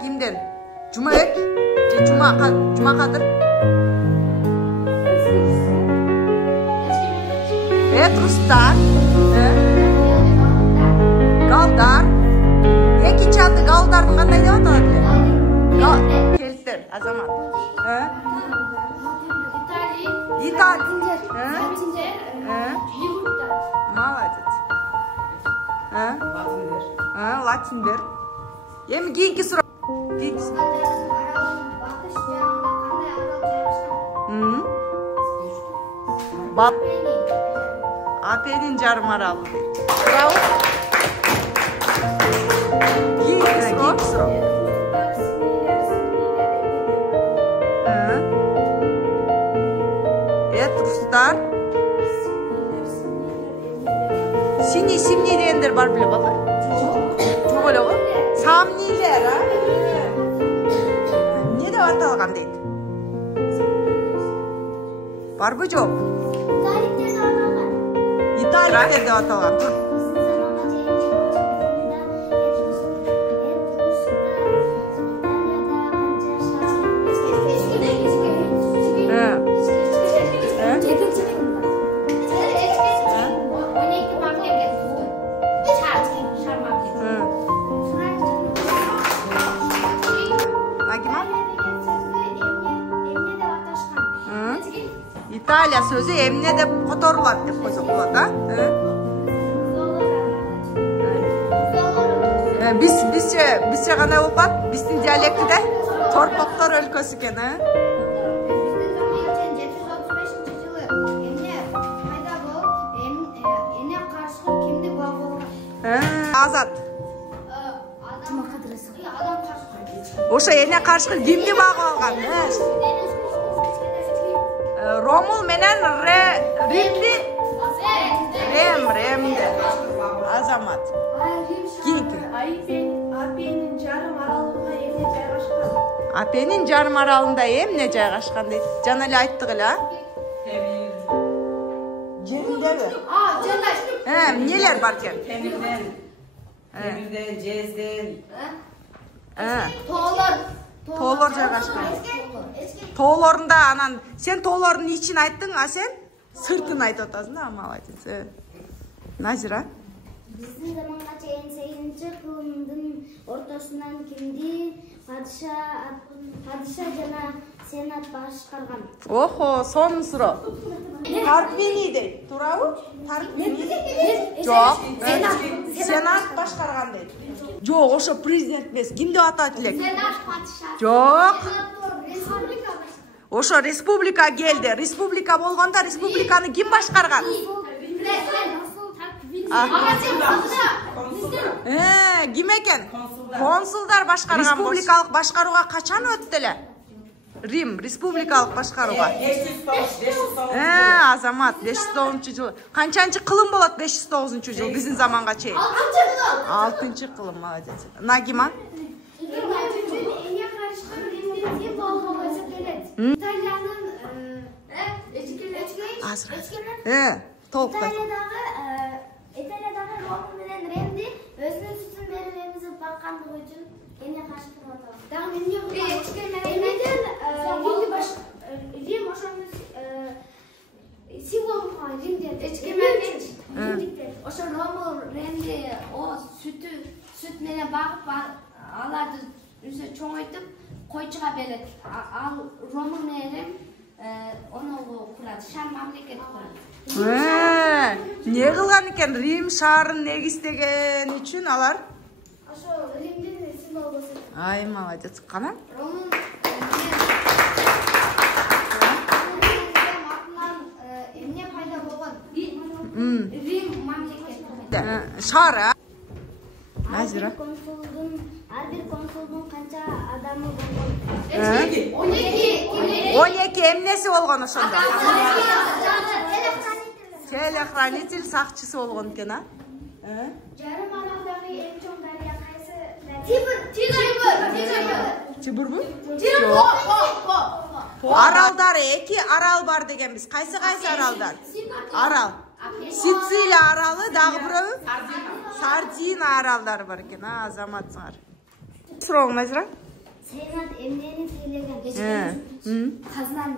кимден? Жумабек же Жумакадыр? Рустам. Галдар. Экинчи аты галдардын кандай деп аталат эле? Келтер, Азамат. Италия. Молодец. Латиндер. Эми кийинки суроо. Апенин жарым аралы. Браво. Кийинки суроо. Этрустар. Синий дегендер бар беле балдар? Жок эле го. Самнилер, эмне деп аталган дейт? Барбы жок? Италиялер деп аталган. Италия сөзі эмне деп которулат деп койсок болот, Бизче кандай болуп калат? Биздин диалектиде торпоктор өлкөсү экен, Азат. Ошо эне каршы кимди багып алган? Ромул менен Римди? Ремди. Азамат. Кийинки. Апенин жарым аралында эмне жайгашкан дейт? Жана эле айттык эле, Жериндеби? Эмнелер бар экен? Темирден, жезден. Тоолор жайгашкан. Тоолорунда анан сен тоолордун ичин айттың, а сен сыртын айтып атасың да, молодец. Назира. Биздин заманга чейин 8-кылымдын ортосунан кимди падыша жана сенат башкарган? Охо, сонун суроо. Тарквини дейт, туурабы? Тарквини? Жок. Сенат башкарган дейт. Жок, ошо президент эмес. Ким деп атат элек? Сенат падыша. Жок. Ошо республика келди. Республика болгондо республиканы ким башкарган? Ким экен? Консулдар башкарган. Республикалык башкарууга качан өттү эле? Рим республикалык башкарууга. 509. Азамат 509-жыл. Канчанчы кылым болот 509-жыл биздин заманга чейин? 6-кылым, молодец. Нагима? Италиянын толуктай. Италиядагы Ром менен Ремди өзүнүн сүтүн берип эмизип баккандыгы үчүн эне каршы кылып аталат. Дагы эмне Рим ошону символ кылган Римден ошо Ромул Ремди сүт менен багып аларды үсө чоңойтуп койчуга берет. Ал Ромул менен onu kurad, Şam mamleket kurad. Ne kılgan eken Rim şaarın negistegen üçün alar? Aşo Rim'den simbol bolsun. Ay, молодец. Kana? Rom'un emne payda bolgan Rim mamleket. Şaar ha? Nazira. Her bir konsolun kança adamı bolgan? 12 emnesi olgan oşonda. Телохранитель сакчысы болгон экен, а? Жарым аралдагы эң чоң дарыя кайсы? Тибурбу? Аралдары 2 арал бар дегенбиз. Кайсы аралдар? Арал. Сицилия аралы, дагы бирөө? Сардина аралдары бар экен, Азаматсыңар. Сурооң Назира? Сенат эмнени тейлеген? Казынан